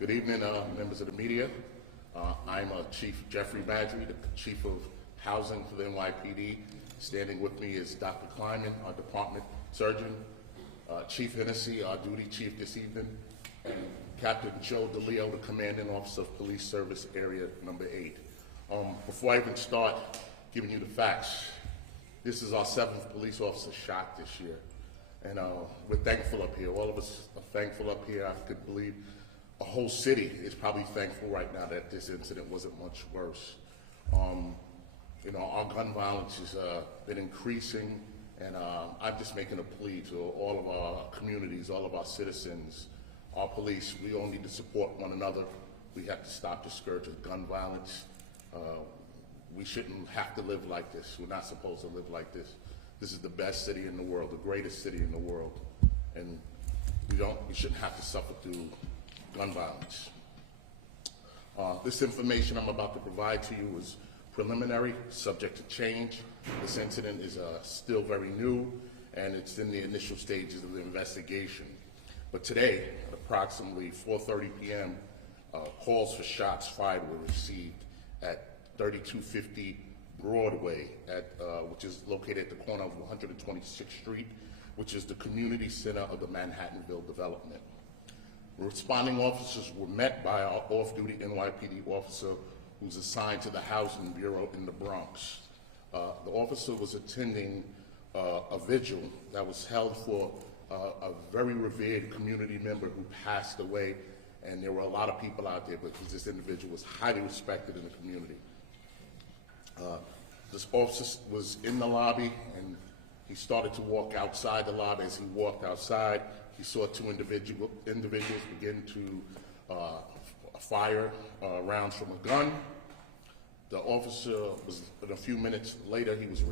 Good evening, members of the media. I'm Chief Jeffrey Badgery, the Chief of Housing for the NYPD. Standing with me is Dr. Kleiman, our department surgeon, Chief Hennessy, our duty chief this evening, and Captain Joe DeLeo, the commanding officer of Police Service Area Number 8. Before I even start giving you the facts, this is our 7th police officer shot this year. And we're thankful up here. All of us are thankful up here. I could believe a whole city is probably thankful right now that this incident wasn't much worse. You know, our gun violence has been increasing, and I'm just making a plea to all of our communities, all of our citizens, our police. We all need to support one another. We have to stop the scourge of gun violence. We shouldn't have to live like this. We're not supposed to live like this. This is the best city in the world, the greatest city in the world, and we shouldn't have to suffer through gun violence. This information I'm about to provide to you is preliminary, subject to change. This incident is still very new, and it's in the initial stages of the investigation. But today, at approximately 4:30 p.m., calls for shots fired were received at 3250 Broadway, which is located at the corner of 126th Street, which is the community center of the Manhattanville development. Responding officers were met by our off-duty NYPD officer who's assigned to the Housing Bureau in the Bronx. The officer was attending a vigil that was held for a very revered community member who passed away, and there were a lot of people out there because this individual was highly respected in the community. This officer was in the lobby, and he started to walk outside the lobby. As he walked outside, he saw two individuals begin to fire rounds from a gun. The officer was, a few minutes later, he was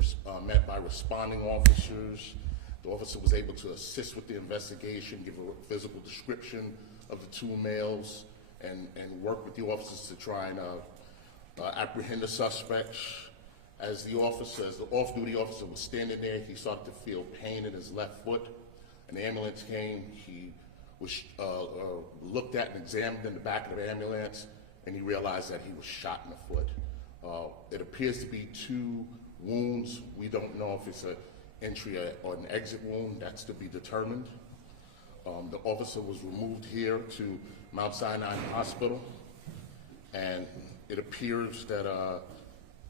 met by responding officers. The officer was able to assist with the investigation, give a physical description of the two males, and work with the officers to try and apprehend the suspects. As the off-duty officer was standing there, he started to feel pain in his left foot. An ambulance came. He was looked at and examined in the back of the ambulance, and he realized that he was shot in the foot. It appears to be two wounds. We don't know if it's an entry or an exit wound. That's to be determined. The officer was removed here to Mount Sinai Hospital, and it appears that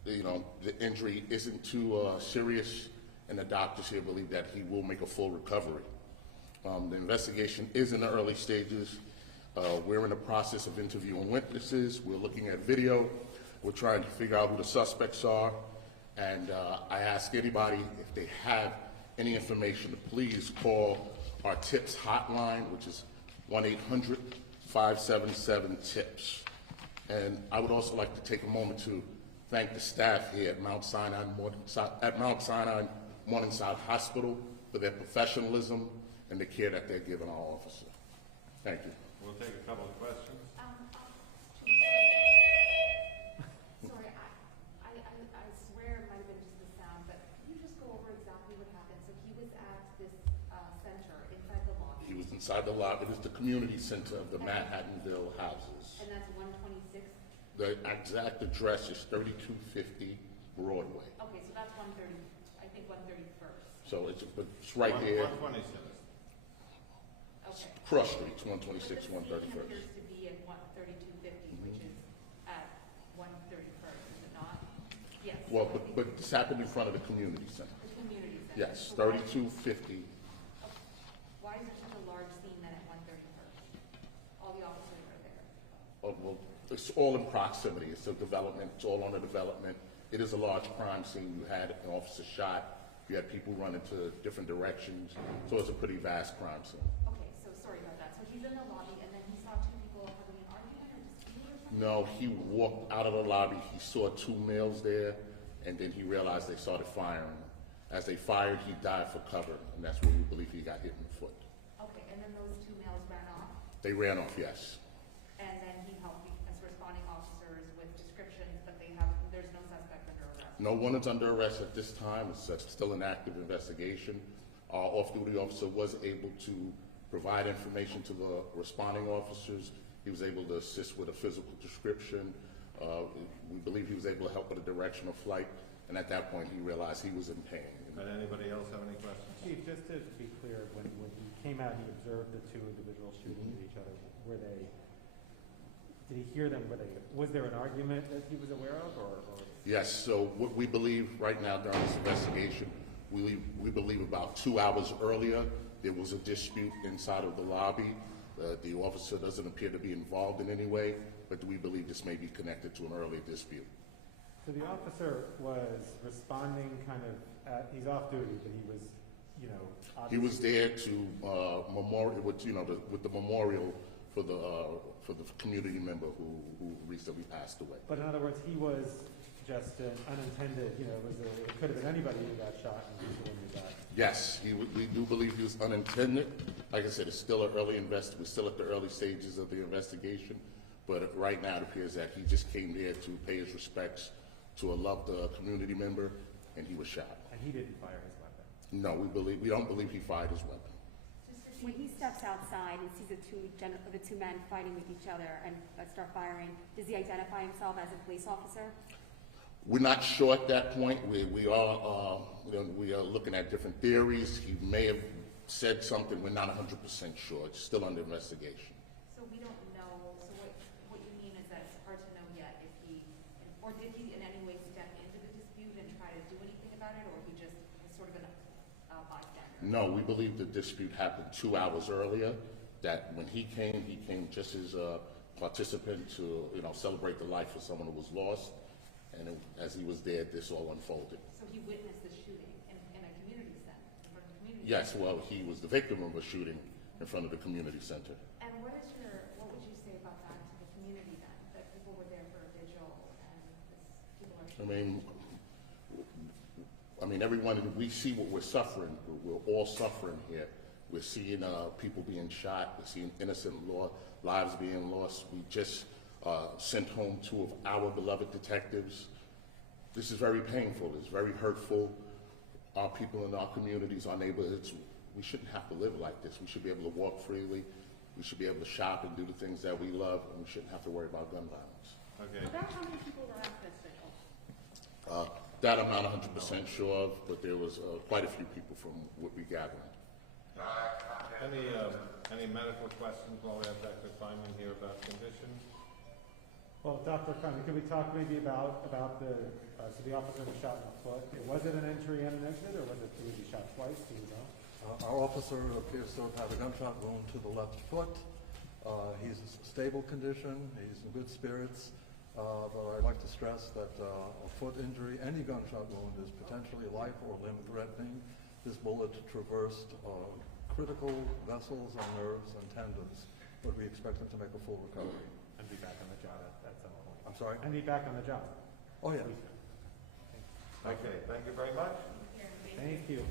the injury isn't too serious, and the doctors here believe that he will make a full recovery. The investigation is in the early stages. We're in the process of interviewing witnesses. We're looking at video. We're trying to figure out who the suspects are, and I ask anybody if they have any information to please call our TIPS hotline, which is 1-800-577-TIPS. And I would also like to take a moment to thank the staff here at Mount Sinai Morningside Hospital for their professionalism and the care that they're giving our officer. Thank you. We'll take a couple of questions. Sorry, I swear it might have been just the sound, but can you just go over exactly what happened? So he was at this center inside the lobby. He was inside the lobby. It is the community center of the Manhattanville houses. And that's 126th? The exact address is 3250 Broadway. Okay, so that's 131st. So it's right there. 127th. Okay. Cross Street, 126, But the scene 131st. appears to be at 3250, which is at 131st, is it not? Yes. Well, but this happened in front of the community center. The community center. Yes, So 3250. why is there such a large scene then at 131st? All the officers are there. Well, it's all in proximity. It's a development. It's all on the development. It is a large crime scene. You had an officer shot. You had people running to different directions. So it's a pretty vast crime scene. Okay, so sorry about that. So he's in the lobby and then he saw two people having an argument or disputing or something? No, he walked out of the lobby. He saw two males there, and then he realized they started firing. As they fired, he dived for cover, and that's where we believe he got hit in the foot. Okay, and then those two males ran off? They ran off, yes. And then he helped as responding officers with descriptions, but there's no suspect under arrest? No one is under arrest at this time. It's still an active investigation. Our off-duty officer was able to provide information to the responding officers. He was able to assist with a physical description. We believe he was able to help with a direction of flight, and at that point he realized he was in pain. Does anybody else have any questions? Chief, just to be clear, when he came out, he observed the two individuals shooting at each other. Did he hear them? Was there an argument that he was aware of, or? Yes, so what we believe right now during this investigation, we believe about 2 hours earlier, there was a dispute inside of the lobby. The officer doesn't appear to be involved in any way, but we believe this may be connected to an earlier dispute. So the officer was responding he's off duty, but he was, He was there to memorial, with the memorial for the community member who recently passed away. But in other words, he was just an unintended, it could have been anybody who got shot and he's the one who got. Yes, we do believe he was unintended. Like I said, it's still an early we're still at the early stages of the investigation, but right now it appears that he just came there to pay his respects to a loved community member, and he was shot. And he didn't fire his weapon. No, we don't believe he fired his weapon. When he steps outside and sees the two men fighting with each other and start firing, does he identify himself as a police officer? We're not sure at that point. We are looking at different theories. He may have said something. We're not 100% sure. It's still under investigation. So we don't know, so what you mean is that it's hard to know yet if or did he in any way step into the dispute and try to do anything about it, or he just was sort of a bystander? No, we believe the dispute happened 2 hours earlier, that when he came just as a participant to, celebrate the life of someone who was lost. And as he was there, this all unfolded. So he witnessed the shooting in a community center, in front of the community Yes, center? well, he was the victim of a shooting in front of the community center. And what would you say about that to the community then, that people were there for a vigil and people are shooting? I mean, everyone, we see what we're suffering. We're all suffering here. We're seeing people being shot. We're seeing innocent lives being lost. We just sent home 2 of our beloved detectives. This is very painful. It's very hurtful. Our people in our communities, our neighborhoods, we shouldn't have to live like this. We should be able to walk freely. We should be able to shop and do the things that we love, and we shouldn't have to worry about gun violence. Okay. About how many people were at this vigil? That I'm not 100% sure of, but there was quite a few people from what we gathered. Any medical questions while we have Dr. Kleinman here about condition? Well, Dr. Conley, can we talk maybe about so the officer was shot in the foot. Was it an entry and an exit, or was he shot twice? Do you know? Our officer appears to have had a gunshot wound to the left foot. He's in stable condition. He's in good spirits. But I'd like to stress that a foot injury, any gunshot wound, is potentially life or limb threatening. This bullet traversed critical vessels and nerves and tendons, but we expect him to make a full recovery. And be back on the job at some point. I'm sorry? And be back on the job. Oh, yeah. Okay, thank you very much. Thank you.